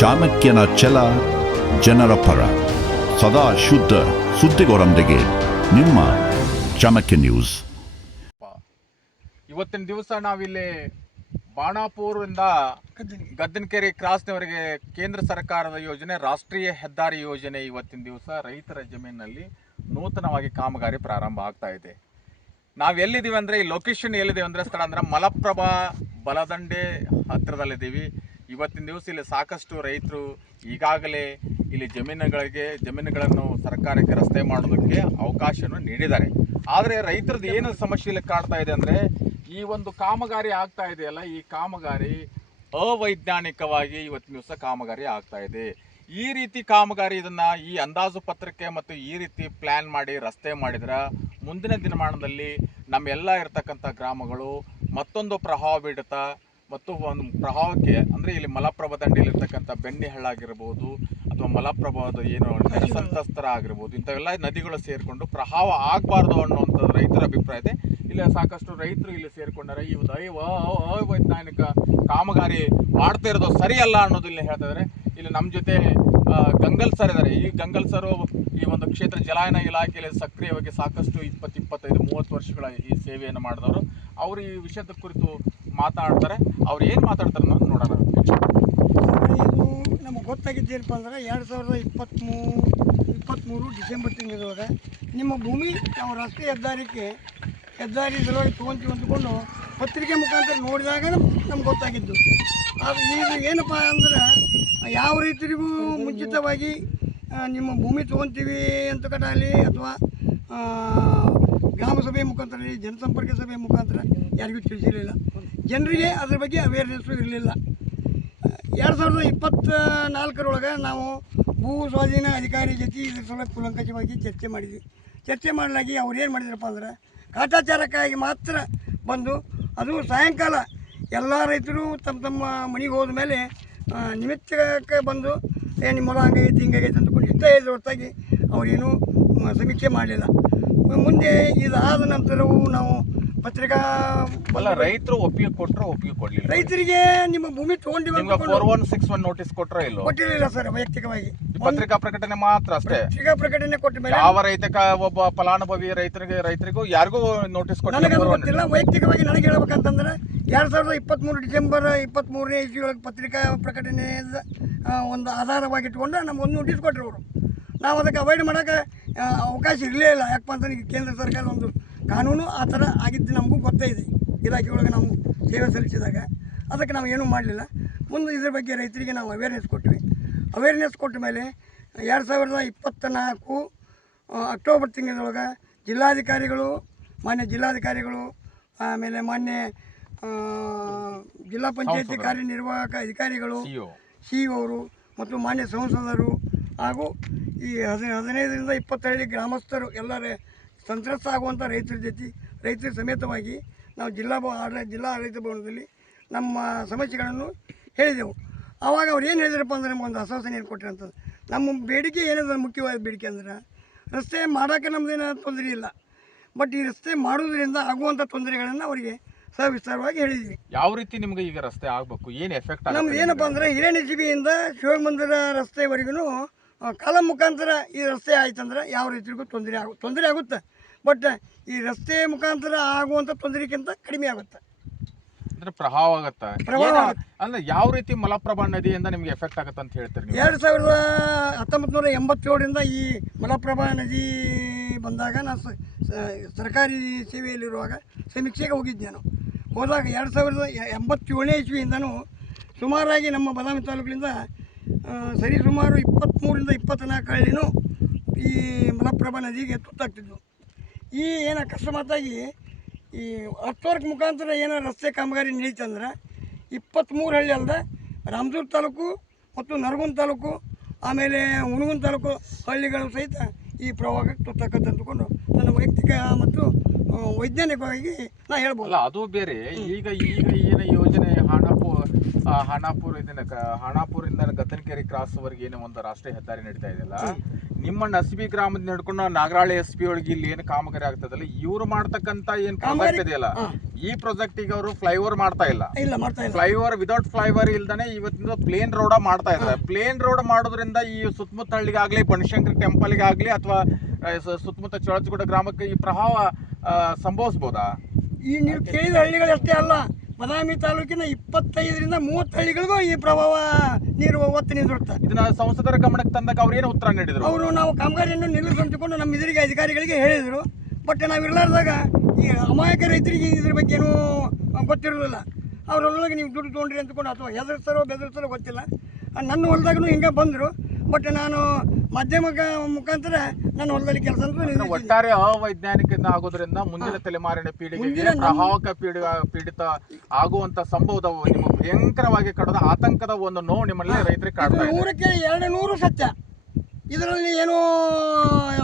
ಚಾಣಕ್ಯನ ಛಲ ಜನರ ಪರ ಸದಾ ಶುದ್ಧ ಸುದ್ದಿಗೋರೊಂದಿಗೆ ನಿಮ್ಮ ಚಾಣಕ್ಯ ನ್ಯೂಸ್. ಇವತ್ತಿನ ದಿವಸ ನಾವಿಲ್ಲಿ ಬಾಣಾಪುರದಿಂದ ಗದ್ದನಕೆರೆ ಕ್ರಾಸ್ನವರೆಗೆ ಕೇಂದ್ರ ಸರ್ಕಾರದ ಯೋಜನೆ ರಾಷ್ಟ್ರೀಯ ಹೆದ್ದಾರಿ ಯೋಜನೆ ಇವತ್ತಿನ ದಿವಸ ರೈತರ ಜಮೀನಿನಲ್ಲಿ ನೂತನವಾಗಿ ಕಾಮಗಾರಿ ಪ್ರಾರಂಭ ಆಗ್ತಾ ಇದೆ. ನಾವು ಎಲ್ಲಿದ್ದೀವಿ ಅಂದರೆ ಈ ಲೊಕೇಶನ್ ಎಲ್ಲಿದ್ದೀವಿ ಅಂದರೆ ಸ್ಥಳ ಅಂದರೆ ಮಲಪ್ರಭಾ ಬಲದಂಡೆ ಹತ್ತಿರದಲ್ಲಿದ್ದೀವಿ. ಇವತ್ತಿನ ದಿವಸ ಇಲ್ಲಿ ಸಾಕಷ್ಟು ರೈತರು ಈಗಾಗಲೇ ಇಲ್ಲಿ ಜಮೀನುಗಳನ್ನು ಸರ್ಕಾರಕ್ಕೆ ರಸ್ತೆ ಮಾಡೋದಕ್ಕೆ ಅವಕಾಶವನ್ನು ನೀಡಿದ್ದಾರೆ. ಆದರೆ ರೈತರದ್ದು ಏನು ಸಮಸ್ಯೆ ಇಲ್ಲಿ ಕಾಡ್ತಾ ಇದೆ ಅಂದರೆ ಈ ಒಂದು ಕಾಮಗಾರಿ ಆಗ್ತಾ ಇದೆಯಲ್ಲ, ಈ ಕಾಮಗಾರಿ ಅವೈಜ್ಞಾನಿಕವಾಗಿ ಇವತ್ತಿನ ದಿವಸ ಕಾಮಗಾರಿ ಆಗ್ತಾ ಇದೆ. ಈ ರೀತಿ ಕಾಮಗಾರಿ ಇದನ್ನು ಈ ಅಂದಾಜು ಪತ್ರಕ್ಕೆ ಮತ್ತು ಈ ರೀತಿ ಪ್ಲ್ಯಾನ್ ಮಾಡಿ ರಸ್ತೆ ಮಾಡಿದ್ರೆ ಮುಂದಿನ ದಿನಮಾನದಲ್ಲಿ ನಮ್ಮೆಲ್ಲ ಇರ್ತಕ್ಕಂಥ ಗ್ರಾಮಗಳು ಮತ್ತೊಂದು ಪ್ರವಾಹ ಬೀಡುತ್ತ ಮತ್ತು ಒಂದು ಪ್ರವಾಹಕ್ಕೆ ಅಂದರೆ ಇಲ್ಲಿ ಮಲಪ್ರಭಾ ದಂಡೆಯಲ್ಲಿರ್ತಕ್ಕಂಥ ಬೆಣ್ಣಿಹಳ್ಳ ಆಗಿರ್ಬೋದು ಅಥವಾ ಮಲಪ್ರಭಾದ ಏನು ಸಂತ್ರಸ್ತರ ಆಗಿರ್ಬೋದು, ಇಂಥವೆಲ್ಲ ನದಿಗಳು ಸೇರಿಕೊಂಡು ಪ್ರವಾಹ ಆಗಬಾರ್ದು ಅನ್ನುವಂಥದ್ದು ರೈತರ ಅಭಿಪ್ರಾಯ ಇದೆ. ಇಲ್ಲಿ ಸಾಕಷ್ಟು ರೈತರು ಇಲ್ಲಿ ಸೇರಿಕೊಂಡಾರೆ. ಈ ಅವೈಜ್ಞಾನಿಕ ಕಾಮಗಾರಿ ಮಾಡ್ತಾ ಇರೋದು ಸರಿಯಲ್ಲ ಅನ್ನೋದು ಇಲ್ಲಿ ಹೇಳ್ತಾ ಇದ್ದಾರೆ. ಇಲ್ಲಿ ನಮ್ಮ ಜೊತೆ ಗಂಗಲ್ ಸರ್ ಇದ್ದಾರೆ. ಈ ಗಂಗಲ್ ಸರು ಈ ಒಂದು ಕ್ಷೇತ್ರ ಜಲಾಯನ ಇಲಾಖೆಯಲ್ಲಿ ಸಕ್ರಿಯವಾಗಿ ಸಾಕಷ್ಟು 20-25-30 ವರ್ಷಗಳ ಈ ಸೇವೆಯನ್ನು ಮಾಡಿದವರು. ಅವರು ಈ ವಿಷಯದ ಕುರಿತು ಮಾತಾಡ್ತಾರೆ. ಅವ್ರು ಏನು ಮಾತಾಡ್ತಾರೆ ಅನ್ನೋದು ನೋಡೋಣ. ಇದು ನಮಗೆ ಗೊತ್ತಾಗಿದ್ದೇನಪ್ಪ ಅಂದ್ರೆ 2023 ಡಿಸೆಂಬರ್ ತಿಂಗಳೊಳಗೆ ನಿಮ್ಮ ಭೂಮಿ ನಾವು ರಸ್ತೆ ಹೆದ್ದಾರಿ ಸಲುವಾಗಿ ತೊಗೊಂತೀವಿ ಅಂದ್ಕೊಂಡು ಪತ್ರಿಕೆ ಮುಖಾಂತರ ನೋಡಿದಾಗ ನಮ್ಗೆ ಗೊತ್ತಾಗಿದ್ದು. ಅದು ಇದು ಏನಪ್ಪ ಅಂದ್ರೆ ಯಾವ ರೈತರಿಗೂ ಮುಂಚಿತವಾಗಿ ನಿಮ್ಮ ಭೂಮಿ ತೊಗೊತೀವಿ ಅಂತ ಕಟ್ಟಾಗಲಿ ಅಥವಾ ಗ್ರಾಮ ಸಭೆ ಮುಖಾಂತರ ಜನಸಂಪರ್ಕ ಸಭೆ ಮುಖಾಂತರ ಯಾರಿಗೂ ತಿಳಿಸಿರಲಿಲ್ಲ. ಜನರಿಗೆ ಅದ್ರ ಬಗ್ಗೆ ಅವೇರ್ನೆಸ್ಸು ಇರಲಿಲ್ಲ. 2024 ನಾವು ಭೂ ಸ್ವಾಧೀನ ಅಧಿಕಾರಿ ಜೊತೆ ಇದ್ರ ಸಲುವಾಗಿ ಕೂಲಂಕಷವಾಗಿ ಚರ್ಚೆ ಮಾಡಲಾಗಿ ಅವ್ರು ಏನು ಮಾಡಿದ್ರಪ್ಪ ಅಂದ್ರೆ ಕಾಟಾಚಾರಕ್ಕಾಗಿ ಮಾತ್ರ ಬಂದು ಅದು ಸಾಯಂಕಾಲ ಎಲ್ಲ ರೈತರು ತಮ್ಮ ಮನೆಗೆ ಹೋದ ಮೇಲೆ ನಿಮಿತ್ತಕ್ಕೆ ಬಂದು ನಿಮ್ಮ ಹೊಲ ಹಂಗಾಗೈತಿ ಹಿಂಗಾಗೈತೆ ಅಂದ್ಕೊಂಡು ಇಷ್ಟ ಇದ್ರ ಹೊರತಾಗಿ ಅವರೇನು ಸಮೀಕ್ಷೆ ಮಾಡಲಿಲ್ಲ. ಮುಂದೆ ಇದಾದ ನಂತರವೂ ನಾವು ಪತ್ರಿಕಾ ರೈತರು ಒಪ್ಪಿಗೆ ಕೊಟ್ಟರು, ಒಪ್ಪಿಗೆ ಕೊಡಲಿಲ್ಲ. ರೈತರಿಗೆ ನಿಮ್ಮ ಭೂಮಿ ತೊಗೊಂಡಿವಿ 4161 ನೋಟಿಸ್ ಕೊಟ್ಟರೋ ಇಲ್ಲೋ? ಕೊಟ್ಟಿರಲಿಲ್ಲ ಸರ್. ವೈಯಕ್ತಿಕವಾಗಿ ಪತ್ರಿಕಾ ಪ್ರಕಟಣೆ ಮಾತ್ರ ಅಷ್ಟೇ. ಪತ್ರಿಕಾ ಪ್ರಕಟಣೆ ಕೊಟ್ಟ ಮೇಲೆ ಯಾವ ಒಬ್ಬ ಫಲಾನುಭವಿ ರೈತರಿಗೂ ಯಾರಿಗೂ ನೋಟಿಸ್ ನನಗೆ ಗೊತ್ತಿಲ್ಲ. ವೈಯಕ್ತಿಕವಾಗಿ ನನಗೆ ಹೇಳ್ಬೇಕಂತಂದ್ರೆ 2023 ಡಿಸೆಂಬರ್ 23ನೇ ಇಸ್ವಿಯೊಳಗೆ ಪತ್ರಿಕಾ ಪ್ರಕಟಣೆ ಒಂದು ಆಧಾರವಾಗಿಟ್ಕೊಂಡು ನಮ್ಗೊಂದು ನೋಟಿಸ್ ಕೊಟ್ಟರು ಅವರು. ನಾವು ಅದಕ್ಕೆ ಅವಾಯ್ಡ್ ಮಾಡೋಕ್ಕೆ ಅವಕಾಶ ಇರಲೇ ಇಲ್ಲ. ಯಾಕಪ್ಪ ಅಂತಂದ್ರೆ ಈಗ ಕೇಂದ್ರ ಸರ್ಕಾರ ಒಂದು ಕಾನೂನು ಆ ಥರ ಆಗಿದ್ದು ನಮಗೂ ಗೊತ್ತೇ ಇದೆ. ಇಲಾಖೆಯೊಳಗೆ ನಾವು ಸೇವೆ ಸಲ್ಲಿಸಿದಾಗ ಅದಕ್ಕೆ ನಾವು ಏನೂ ಮಾಡಲಿಲ್ಲ. ಮುಂದೆ ಇದ್ರ ಬಗ್ಗೆ ರೈತರಿಗೆ ನಾವು ಅವೇರ್ನೆಸ್ ಕೊಟ್ಟ ಮೇಲೆ 2024 ಅಕ್ಟೋಬರ್ ತಿಂಗಳೊಳಗೆ ಮಾನ್ಯ ಜಿಲ್ಲಾಧಿಕಾರಿಗಳು ಆಮೇಲೆ ಮಾನ್ಯ ಜಿಲ್ಲಾ ಪಂಚಾಯತಿ ಕಾರ್ಯನಿರ್ವಾಹಕ ಅಧಿಕಾರಿಗಳು, CEO ಅವರು ಮತ್ತು ಮಾನ್ಯ ಸಂಸದರು ಹಾಗೂ ಈ 15ರಿಂದ 20 ಗ್ರಾಮಸ್ಥರು ಎಲ್ಲರ ಸಂತ್ರಸ್ತ ಆಗುವಂಥ ರೈತರ ಸಮೇತವಾಗಿ ನಾವು ಜಿಲ್ಲಾ ಆಡಳಿತ ಭವನದಲ್ಲಿ ನಮ್ಮ ಸಮಸ್ಯೆಗಳನ್ನು ಹೇಳಿದೆವು. ಆವಾಗ ಅವ್ರು ಏನು ಹೇಳಿದ್ರಪ್ಪ ಅಂದರೆ ನಮಗೊಂದು ಆಶ್ವಾಸನೆ ಏನು ಕೊಟ್ಟಿರಂಥದ್ದು. ನಮ್ಮ ಬೇಡಿಕೆ ಏನಿದೆ, ಮುಖ್ಯವಾದ ಬೇಡಿಕೆ ಅಂದ್ರೆ ರಸ್ತೆ ಮಾಡೋಕ್ಕೆ ನಮ್ಮದೇನೋ ತೊಂದರೆ ಇಲ್ಲ, ಬಟ್ ಈ ರಸ್ತೆ ಮಾಡೋದ್ರಿಂದ ಆಗುವಂಥ ತೊಂದರೆಗಳನ್ನು ಅವರಿಗೆ ಸವಿಸ್ತಾರವಾಗಿ ಹೇಳಿದ್ವಿ. ಯಾವ ರೀತಿ ನಿಮ್ಗೆ ಈಗ ರಸ್ತೆ ಆಗಬೇಕು, ಏನು ಎಫೆಕ್ಟ್ ನಮ್ದು ಏನಪ್ಪ ಅಂದರೆ ಹಿರೇನಸಿಬಿಯಿಂದ ಶಿವಮಂದಿರ ರಸ್ತೆವರೆಗೂ ಕಾಲಂ ಮುಖಾಂತರ ಈ ರಸ್ತೆ ಆಯ್ತಂದ್ರೆ ಯಾವ ರೈತರಿಗೂ ತೊಂದರೆ ಆಗುತ್ತೆ. ಬಟ್ ಈ ರಸ್ತೆ ಮುಖಾಂತರ ಆಗುವಂಥ ತೊಂದರೆಗಿಂತ ಕಡಿಮೆ ಆಗುತ್ತೆ, ಅಂದ್ರೆ ಪ್ರವಾಹ ಆಗುತ್ತೆ. ಅಂದ್ರೆ ಯಾವ ರೀತಿ ಮಲಪ್ರಭಾ ನದಿಯಿಂದ ನಿಮ್ಗೆ ಎಫೆಕ್ಟ್ ಆಗುತ್ತೆ ಅಂತ ಹೇಳ್ತೀರಿ? 1987ರಿಂದ ಈ ಮಲಪ್ರಭಾ ನದಿ ಬಂದಾಗ ನಾನು ಸರ್ಕಾರಿ ಸೇವೆಯಲ್ಲಿರುವಾಗ ಸಮೀಕ್ಷೆಗೆ ಹೋಗಿದ್ದೆ. ನಾನು ಹೋದಾಗ 2087ನೇ ಇಸ್ವಿಯಿಂದನೂ ಸುಮಾರಾಗಿ ನಮ್ಮ ಬದಾಮಿ ತಾಲೂಕಿನಿಂದ ಸರಿಸುಮಾರು 23ರಿಂದ 24 ಹಳ್ಳಿನೂ ಈ ಮಲಪ್ರಭಾ ನದಿಗೆ ತುತ್ತಾಗ್ತಿದ್ವು. ಈ ಏನು ಅಕಸ್ಮಾತಾಗಿ ಈ ಅರ್ಥವರ್ಕ್ ಮುಖಾಂತರ ಏನೋ ರಸ್ತೆ ಕಾಮಗಾರಿ ನಡೀತಂದ್ರೆ 23 ಹಳ್ಳಿ ಅಲ್ಲದೆ ರಾಮದುರ್ಗ ತಾಲೂಕು ಮತ್ತು ನರಗುಂದ ತಾಲೂಕು ಆಮೇಲೆ ಹುನಗುಂದ ತಾಲೂಕು ಹಳ್ಳಿಗಳು ಸಹಿತ ಈ ಪ್ರವಾಹಕ್ಕೆ ತುತ್ತಾಕತ್ತೆ ಅಂದ್ಕೊಂಡು ನನ್ನ ವೈಯಕ್ತಿಕ ಮತ್ತು ವೈಜ್ಞಾನಿಕವಾಗಿ ನಾ ಹೇಳ್ಬೋದು. ಅದು ಬೇರೆ. ಈಗ ಏನು ಯೋಜನೆ ಹಾಣಾಪುರದಿಂದ ಗದ್ದನಕೆರೆ ಕ್ರಾಸ್ವರೆಗೆ ಏನೋ ಒಂದು ರಾಷ್ಟ್ರೀಯ ಹೆದ್ದಾರಿ ನಡೀತಾ ಇದೆಯಲ್ಲ, ನಿಮ್ಮ ನಸಿಬಿ ಗ್ರಾಮದಿಂದ ಹಿಡ್ಕೊಂಡು ನಾಗರಾಳಿ ಎಸ್ ಪಿ ಒಳಗೆ ಇಲ್ಲಿ ಏನು ಕಾಮಗಾರಿ ಆಗ್ತದಲ್ಲ, ಇವ್ರು ಮಾಡ್ತಕ್ಕಂತ ಏನ್ ಪ್ರಾಜೆಕ್ಟ್ ಇದೆಯಲ್ಲ, ಈ ಪ್ರಾಜೆಕ್ಟ್ ಈಗ ಅವರು ಫ್ಲೈಓವರ್ ಮಾಡ್ತಾ ಇಲ್ಲ. ಫ್ಲೈಓವರ್ ವಿದೌಟ್ ಫ್ಲೈಓವರ್ ಇಲ್ದಾನೆ ಇವತ್ತಿನ ಪ್ಲೇನ್ ರೋಡ್ ಮಾಡ್ತಾ ಇದ್ದಾರೆ. ಪ್ಲೇನ್ ರೋಡ್ ಮಾಡೋದ್ರಿಂದ ಈ ಸುತ್ತಮುತ್ತ ಹಳ್ಳಿಗಾಗ್ಲಿ, ಬನಶಂಕರಿ ಟೆಂಪಲ್ಗೆ ಆಗ್ಲಿ ಅಥವಾ ಸುತ್ತಮುತ್ತ ಚೊಳಚಗುಡ ಗ್ರಾಮಕ್ಕೆ ಈ ಪ್ರಭಾವ ಸಂಭವಿಸಬಹುದಾ? ಈ ನೀವು ಕೇಳಿದ ಹಳ್ಳಿಗಳಷ್ಟೇ ಅಲ್ಲ, ಬದಾಮಿ ತಾಲೂಕಿನ 25ರಿಂದ 30 ಹಳ್ಳಿಗಳಿಗೂ ಈ ಪ್ರಭಾವ ನೀರು ಒತ್ತು ನಿಂದಿರುತ್ತೆ. ಇದನ್ನ ಸಂಸದರ ಗಮನಕ್ಕೆ ತಂದಾಗ ಅವ್ರು ಏನು ಉತ್ತರ ನೀಡಿದ್ರು? ಅವರು ನಾವು ಕಾಮಗಾರಿಯನ್ನು ನಿಲ್ಲಿಸಿಕೊಂಡು ನಮ್ಮ ಎದುರಿಗೆ ಅಧಿಕಾರಿಗಳಿಗೆ ಹೇಳಿದರು. ಬಟ್ ನಾವು ಇರಲಾರ್ದಾಗ ಈ ಅಮಾಯಕ ರೈತರಿಗೆ ಇದ್ರ ಬಗ್ಗೆ ಏನೂ ಗೊತ್ತಿರೋದಿಲ್ಲ. ಅವರೊಳಗೆ ನೀವು ದುಡ್ಡು ತೊಗೊಂಡ್ರಿ ಅಂದ್ಕೊಂಡು ಅಥವಾ ಹೆದರ್ತಾರೋ ಬೆದರ್ತಾರೋ ಗೊತ್ತಿಲ್ಲ. ನನ್ನ ಹೊಲದಾಗೂ ಹಿಂಗೆ ಬಂದರು. ಬಟ್ ನಾನು ಮಾಧ್ಯಮ ಮುಖಾಂತರ ನನ್ನ ಹೊಲದಲ್ಲಿ ಕೆಲಸ ಒಟ್ಟಾರೆ ಅವೈಜ್ಞಾನಿಕ ಆಗೋದ್ರಿಂದ ಮುಂದಿನ ತಲೆಮಾರಿನ ಪೀಳಿಗೆಗೆ ಪ್ರವಾಹಕ ಪೀಡಿತ ಆಗುವಂತ ಸಂಭವದ ನಿಮ್ಮ ಭಯಂಕರವಾಗಿ ಕಡದ ಆತಂಕದ ಒಂದು ನೋವು ನಿಮ್ಮಲ್ಲಿ ರೈತರಿಗೆ ಕಾಡ್ತಾ ಇದೆ. 100ಕ್ಕೆ 200 ಸತ್ಯ. ಇದರಲ್ಲಿ ಏನೂ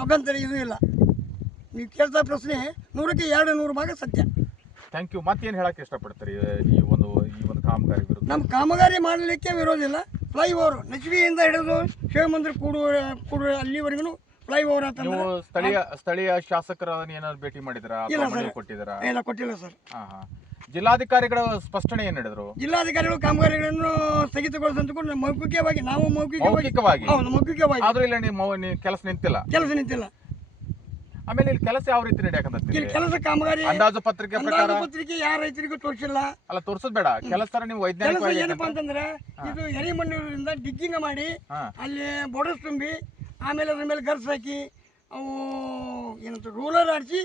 ಅಭ್ಯಂತರ ಇದು ಇಲ್ಲ. ನೀವು ಕೇಳ್ತಾ ಪ್ರಶ್ನೆ 100ಕ್ಕೆ 200 ಭಾಗ ಸತ್ಯ. Thank you. ಮತ್ತೇನು ಹೇಳಕ್ಕೆ ಇಷ್ಟಪಡ್ತೀರಿ ಈ ಒಂದು ಕಾಮಗಾರಿ ವಿರುದ್ಧ? ನಮ್ಮ ಕಾಮಗಾರಿ ಮಾಡಲಿಕ್ಕೆ ವಿರೋಧಿಲ್ಲ. ಫ್ಲೈಓವರ್ ನಚಿವಿಯಿಂದ ಹಿಡಿದು ಶಿವಮಂದಿರ ಕೂಡು ಅಲ್ಲಿವರೆಗೂ ಫ್ಲೈಓವರ್ ಅಂತ. ನೀವು ಸ್ಥಳೀಯ ಶಾಸಕರನ್ನ ಏನಾದ್ರು ಭೇಟಿ ಮಾಡಿದಿರಾ? ಕೊಟ್ಟಿದ್ದೀರಾ? ಇಲ್ಲ, ಕೊಟ್ಟಿಲ್ಲ ಸರ್. ಜಿಲ್ಲಾಧಿಕಾರಿಗಳ ಸ್ಪಷ್ಟನೆ ಏನ್ ಹೇಳಿದ್ರು? ಜಿಲ್ಲಾಧಿಕಾರಿಗಳು ಕಾಮಗಾರಿಗಳನ್ನು ಸ್ಥಗಿತಗೊಳಿಸಂತಕೊಂಡು ಮೌಖಿಕವಾಗಿ ಆದ್ರೂ ಇಲ್ಲ, ನೀವು ಕೆಲಸ ನಿಂತಿಲ್ಲ. ಆಮೇಲೆ ಇಲ್ಲಿ ಕೆಲಸ ಯಾವ ರೀತಿ ನಡೆಯಕಂತ? ಕೆಲಸ ಕಾಮಗಾರಿ ಅಂದಾಜು ಪತ್ರಿಕೆ ಯಾರ ರೈತರಿಗೂ ತೋರಿಸಿಲ್ಲ. ಅಲ್ಲ, ತೋರ್ಸೋದ್ ಬೇಡ. ಕೆಲಸ ನೀವು ವೈಜ್ಞಾನಿಕ ಏನಪ್ಪಾ ಅಂತಂದ್ರೆ, ಇದು ಎರೆಮಣ್ಣಿನಿಂದ ಡಿಗ್ಗಿಂಗ್ ಮಾಡಿ ಅಲ್ಲಿ ಬೋಡಸ್ ತುಂಬಿ ಆಮೇಲೆ ಅದ್ರ ಮೇಲೆ ಗರ್ಸ್ ಹಾಕಿ ಅವು ಏನಂತ ರೂಲರ್ ಆಡಿಸಿ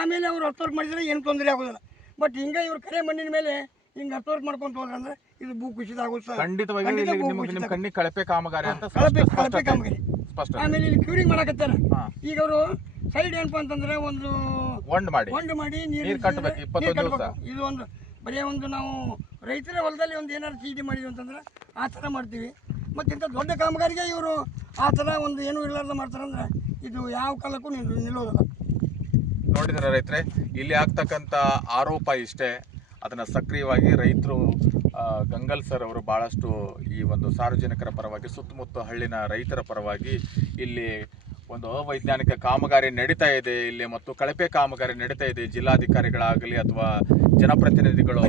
ಆಮೇಲೆ ಅವ್ರು ಹತ್ತೋರ್ಕ್ ಮಾಡಿದ್ರೆ ಏನು ತೊಂದರೆ ಆಗೋದಿಲ್ಲ. ಬಟ್ ಹಿಂಗೆ ಇವ್ರು ಕರೆ ಮಣ್ಣಿನ ಮೇಲೆ ಹಿಂಗೆ ಹತ್ತೋರ್ಕ್ ಮಾಡ್ಕೊಂತ ಹೋದ್ರೆ ಅಂದ್ರೆ ಇದು ಭೂ ಕುಸಿತ ಆಗುತ್ತೆ. ಖಂಡಿತವಾಗಿ ನಿಮ್ ಕಣ್ಣಿಗೆ ಕಳಪೆ ಕಾಮಗಾರಿ ಅಂತ ಕಳಪೆ ಕಾಮಗಾರಿ. ಆಮೇಲೆ ಇಲ್ಲಿ ಕ್ಯೂರಿಂಗ್ ಮಾಡಕತ್ತಾರ. ಈಗ ಅವರು ಸೈಡ್ ಏನಪ್ಪಾ ಅಂತಂದ್ರೆ ಒಂದು ಹೊಂಡ್ ಮಾಡಿ ನೀರು ಕಟ್ಟಬೇಕು. ಇದು ಒಂದು ಬರೀ ಒಂದು ನಾವು ರೈತರ ಹೊಲದಲ್ಲಿ ಒಂದು ಏನಾದ್ರು ಚೀಟಿ ಮಾಡಿದ್ವಿ ಅಂತಂದ್ರೆ ಆ ಥರ ಮಾಡ್ತೀವಿ. ಮತ್ತು ಇಂಥ ದೊಡ್ಡ ಕಾಮಗಾರಿಗೆ ಇವರು ಆ ಥರ ಒಂದು ಏನೂ ಇರಲಾರ್ದ ಮಾಡ್ತಾರಂದ್ರೆ ಇದು ಯಾವ ಕಾಲಕ್ಕೂ ನಿಲ್ಲೋದಿಲ್ಲ. ನೋಡಿದ್ರೆ ರೈತರೇ, ಇಲ್ಲಿ ಆಗ್ತಕ್ಕಂಥ ಆರೋಪ ಇಷ್ಟೇ. ಅದನ್ನು ಸಕ್ರಿಯವಾಗಿ ರೈತರು ಗಂಗಲ್ ಸರ್ ಅವರು ಭಾಳಷ್ಟು ಈ ಒಂದು ಸಾರ್ವಜನಿಕರ ಪರವಾಗಿ, ಸುತ್ತಮುತ್ತ ಹಳ್ಳಿನ ರೈತರ ಪರವಾಗಿ ಇಲ್ಲಿ ಒಂದು ಅವೈಜ್ಞಾನಿಕ ಕಾಮಗಾರಿ ನಡೀತಾ ಇದೆ ಇಲ್ಲಿ ಮತ್ತು ಕಳಪೆ ಕಾಮಗಾರಿ ನಡೀತಾ ಇದೆ, ಜಿಲ್ಲಾಧಿಕಾರಿಗಳಾಗಲಿ ಅಥವಾ ಜನಪ್ರತಿನಿಧಿಗಳು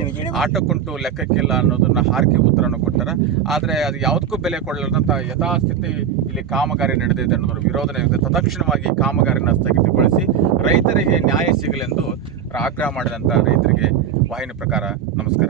ಆಟಕ್ಕುಂಟು ಲೆಕ್ಕಕ್ಕಿಲ್ಲ ಅನ್ನೋದನ್ನ ಹಾರಿಕೆ ಉತ್ತರವನ್ನು ಕೊಡ್ತಾರೆ. ಆದರೆ ಅದು ಯಾವುದಕ್ಕೂ ಬೆಲೆ ಕೊಡಲಾರ್ದಂಥ ಯಥಾಸ್ಥಿತಿ ಇಲ್ಲಿ ಕಾಮಗಾರಿ ನಡೆದಿದೆ ಅನ್ನೋದ್ರ ವಿರೋಧನೆ ಇದೆ. ತತ್ಕ್ಷಣವಾಗಿ ಕಾಮಗಾರಿನ ಸ್ಥಗಿತಗೊಳಿಸಿ ರೈತರಿಗೆ ನ್ಯಾಯ ಸಿಗಲೆಂದು ಆಗ್ರಹ ಮಾಡಿದಂಥ ರೈತರಿಗೆ ವಾಹಿನಿ ಪ್ರಕಾರ ನಮಸ್ಕಾರ.